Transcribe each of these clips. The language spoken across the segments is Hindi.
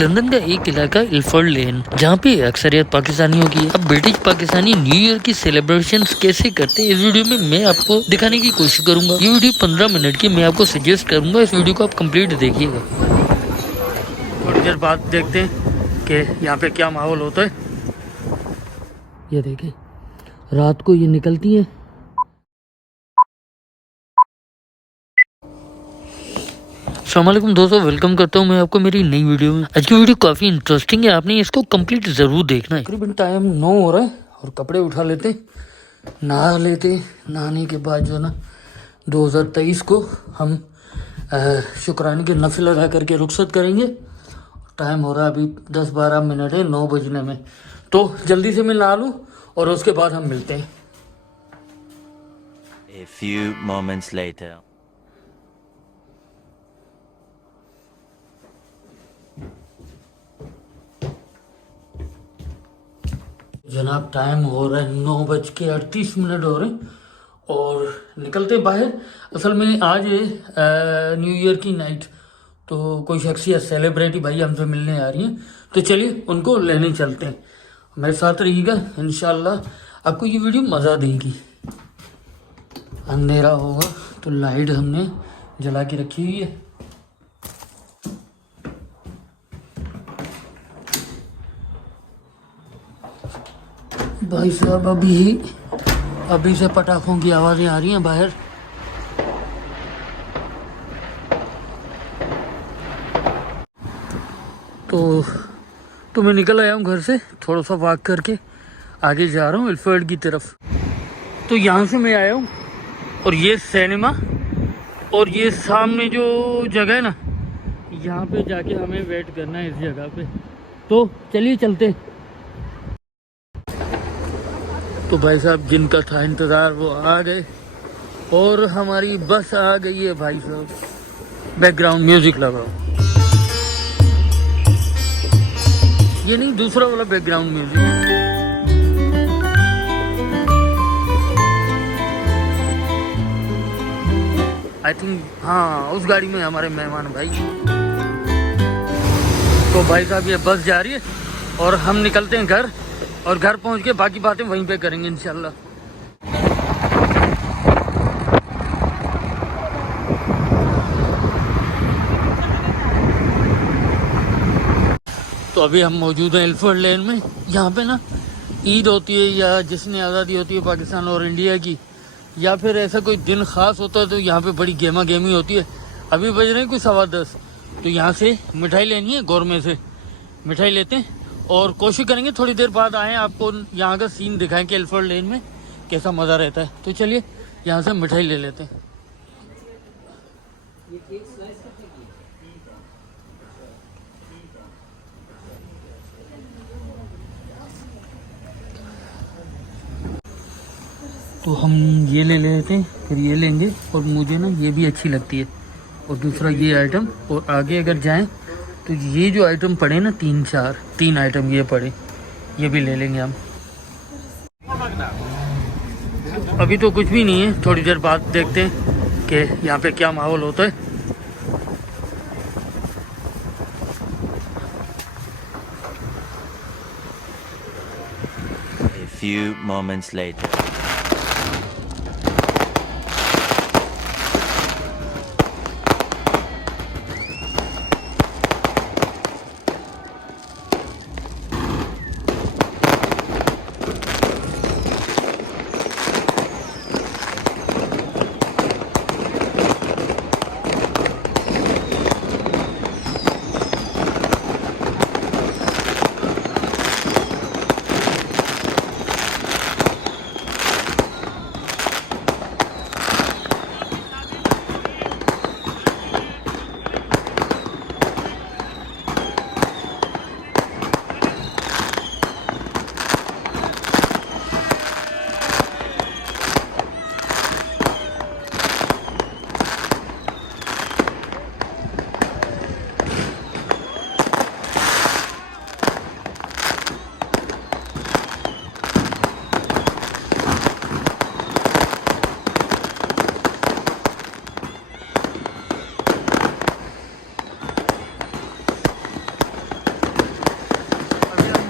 लंदन का एक इलाका इल्फर्ड लेन, जहाँ पे अक्सरियत पाकिस्तानियों की है। अब ब्रिटिश पाकिस्तानी न्यू ईयर की सेलिब्रेशंस कैसे करते हैं, इस वीडियो में मैं आपको दिखाने की कोशिश करूंगा। ये वीडियो 15 मिनट की, मैं आपको सजेस्ट करूंगा इस वीडियो को आप कंप्लीट देखिएगा। थोड़ी देर बाद देखते हैं कि यहाँ पे क्या माहौल होता है। ये देखें, रात को ये निकलती है। अस्सलामुअलैकुम दोस्तों, वेलकम करता हूँ मैं आपको मेरी नई वीडियो में। आज की वीडियो काफ़ी इंटरेस्टिंग है, आपने इसको कंप्लीट ज़रूर देखना है। तकरीबन टाइम 9 हो रहा है और कपड़े उठा लेते, नहा लेते। नहाने के बाद जो ना 2023 को हम शुक्राने के नफिल अदा करके रुखसत करेंगे। टाइम हो रहा है अभी 10-12 मिनट है 9 बजने में, तो जल्दी से मैं नहा लूँ और उसके बाद हम मिलते हैं। A few moments later. जनाब टाइम हो रहा है 9:38 हो रहे हैं और निकलते बाहर। असल में आज है न्यू ईयर की नाइट, तो कोई शख्सियत सेलिब्रिटी भाई हमसे मिलने आ रही हैं, तो चलिए उनको लेने चलते हैं। मेरे साथ रहिएगा, इंशाल्लाह आपको ये वीडियो मज़ा देगी। अंधेरा होगा तो लाइट हमने जला के रखी हुई है। भाई साहब अभी से पटाखों की आवाज़ें आ रही हैं बाहर। तो मैं निकल आया हूँ घर से, थोड़ा सा वॉक करके आगे जा रहा हूँ इल्फर्ड की तरफ। तो यहाँ से मैं आया हूँ और ये सिनेमा और ये सामने जो जगह है ना, यहाँ पे जाके हमें वेट करना है इस जगह पे। तो चलिए चलते। तो भाई साहब जिनका था इंतज़ार वो आ गए और हमारी बस आ गई है। भाई साहब बैकग्राउंड म्यूजिक लगाओ, ये नहीं दूसरा वाला बैकग्राउंड म्यूजिक। आई थिंक हाँ, उस गाड़ी में हमारे मेहमान भाई। तो भाई साहब ये बस जा रही है और हम निकलते हैं घर, और घर पहुंच के बाकी बातें वहीं पे करेंगे इंशाल्लाह। तो अभी हम मौजूद हैं इल्फर्ड लेन में। यहाँ पे ना ईद होती है या जिसने आज़ादी होती है पाकिस्तान और इंडिया की, या फिर ऐसा कोई दिन ख़ास होता है, तो यहाँ पे बड़ी गेमा गेमी होती है। अभी बज रहे हैं कुछ 10:15, तो यहाँ से मिठाई लेनी है, गौरमे से मिठाई लेते हैं और कोशिश करेंगे थोड़ी देर बाद आएँ, आपको यहाँ का सीन दिखाएं कि इल्फर्ड लेन में कैसा मज़ा रहता है। तो चलिए यहाँ से मिठाई ले लेते हैं। तो हम ये ले लेते हैं, फिर ये लेंगे, और मुझे ना ये भी अच्छी लगती है, और दूसरा ये आइटम। और आगे अगर जाएं तो ये जो आइटम पड़े ना, 3 आइटम ये पड़े, ये भी ले लेंगे हम। अभी तो कुछ भी नहीं है, थोड़ी देर बाद देखते हैं कि यहाँ पे क्या माहौल होता है। A few moments later.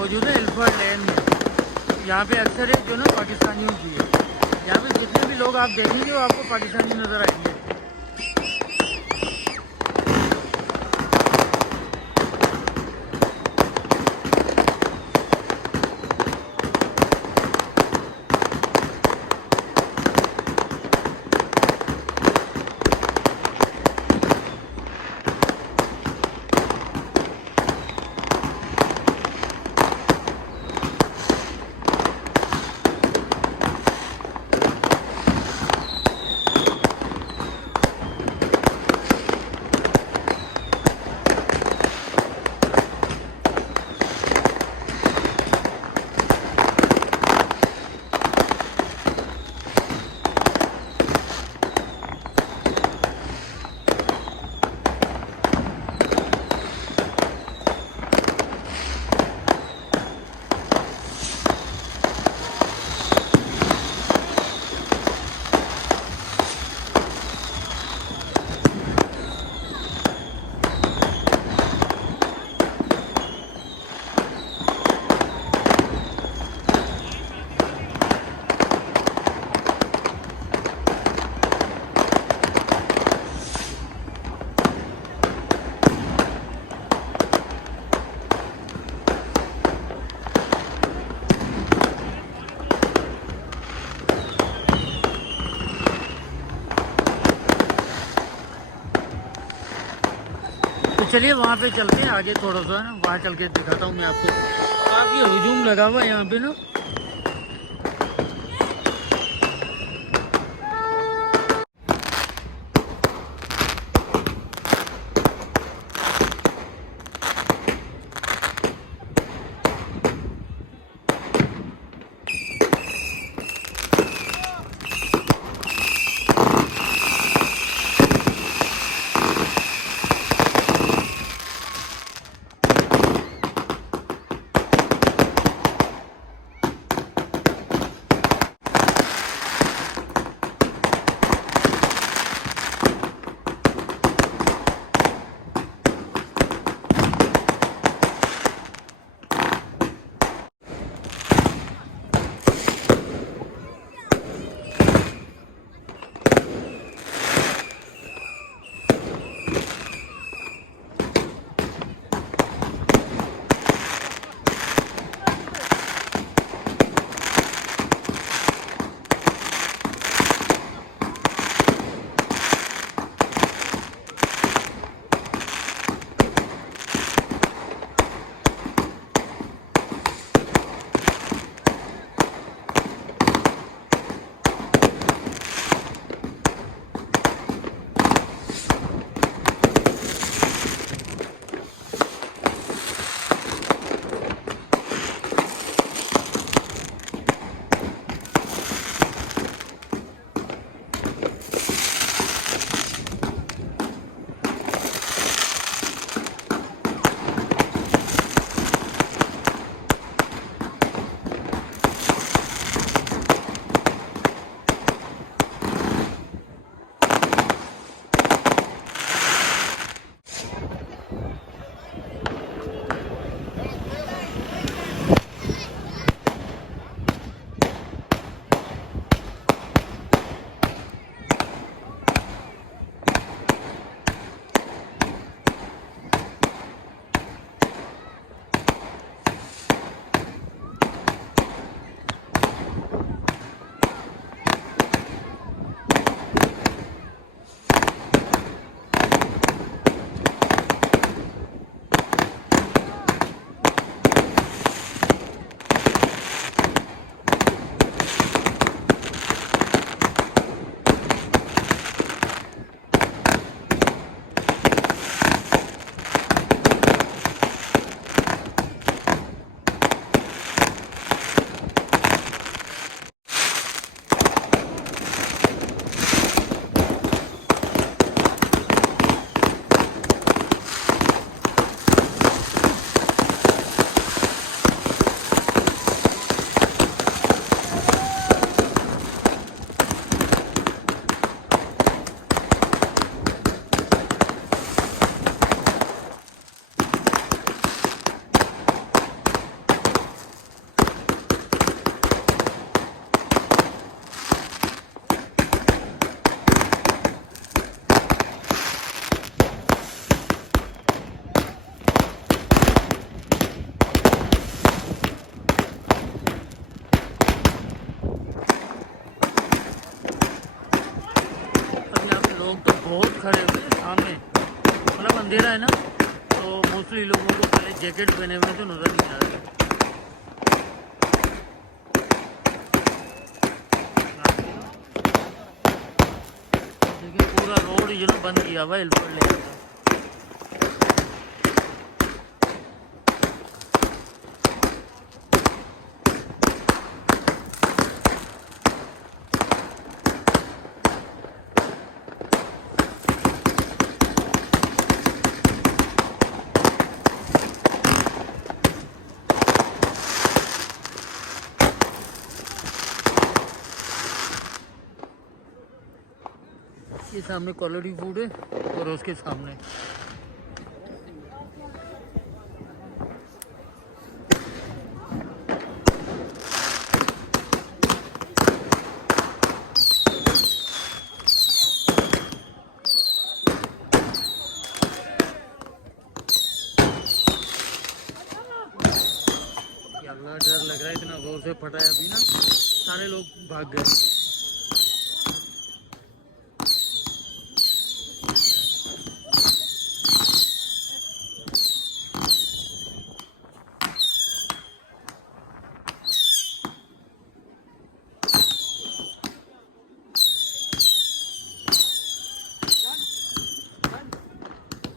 मौजूद है इल्फर्ड लेन में। यहाँ पे अक्सर है जो ना पाकिस्तानियों की है। यहाँ पे जितने भी लोग आप देखेंगे वो आपको पाकिस्तानी नज़र आएंगे। तो चलिए वहाँ पे चलते हैं आगे थोड़ा सा ना, वहाँ चल के दिखाता हूँ मैं आपको। काफ़ी हुजूम लगा हुआ है यहाँ पे ना। वाले जैकेट पहने हुए तो नजर नहीं आ रहे। देखिए पूरा रोड जो ना बंद किया हुआ इल्फर्ड लेन का। ये सामने क्वालिटी फूड है और उसके सामने अल्लाह डर लग रहा है, इतना जोर से फटा है अभी ना, सारे लोग भाग गए।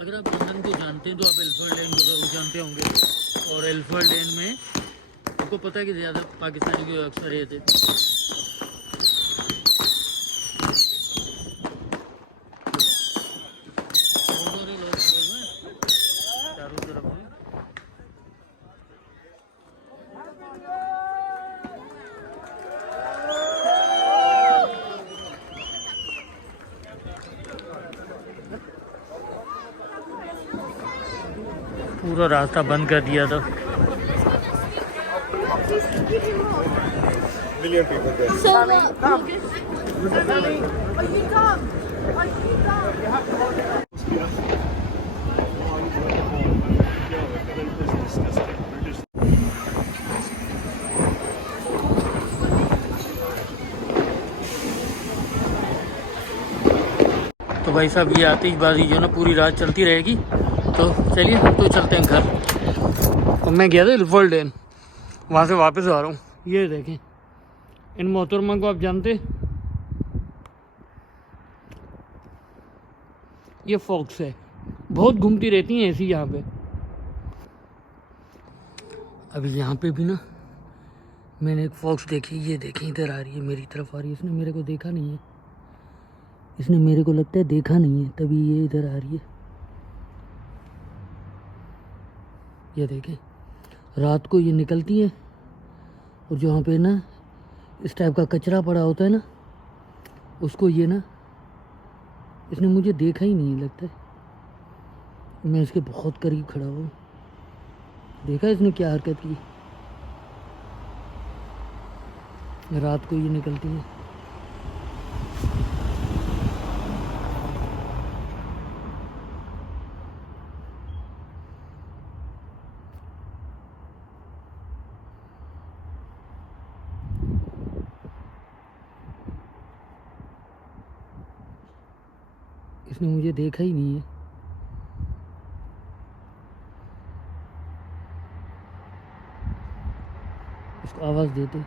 अगर आप लंदन को जानते हैं तो आप इल्फर्ड लेन को ज़रूर जानते होंगे। और इल्फर्ड लेन में आपको पता है कि ज़्यादा पाकिस्तानी की अक्सरियत है। बहुत सारे लोग खड़े हुए हैं चारों तरफ में। पूरा रास्ता बंद कर दिया था। Million people there. So, okay. तो भाई साहब ये आतिशबाजी जो ना पूरी रात चलती रहेगी। तो चलिए हम तो चलते हैं घर। और मैं गया था इल्फर्ड लेन, वहाँ से वापस आ रहा हूँ। ये देखें इन मोहतरमा को, आप जानते, ये फॉक्स है, बहुत घूमती रहती हैं ऐसी यहाँ पे। अभी यहाँ पे भी ना मैंने एक फॉक्स देखी, ये देखें इधर आ रही है, मेरी तरफ आ रही है। इसने मेरे को देखा नहीं है, इसने मेरे को लगता है देखा नहीं है, तभी ये इधर आ रही है। ये देखें रात को ये निकलती है और जो वहाँ पे ना इस टाइप का कचरा पड़ा होता है ना, उसको ये ना, इसने मुझे देखा ही नहीं है लगता है। मैं इसके बहुत करीब खड़ा हूँ, देखा इसने क्या हरकत की। रात को ये निकलती है। इसने मुझे देखा ही नहीं है। इसको आवाज़ देते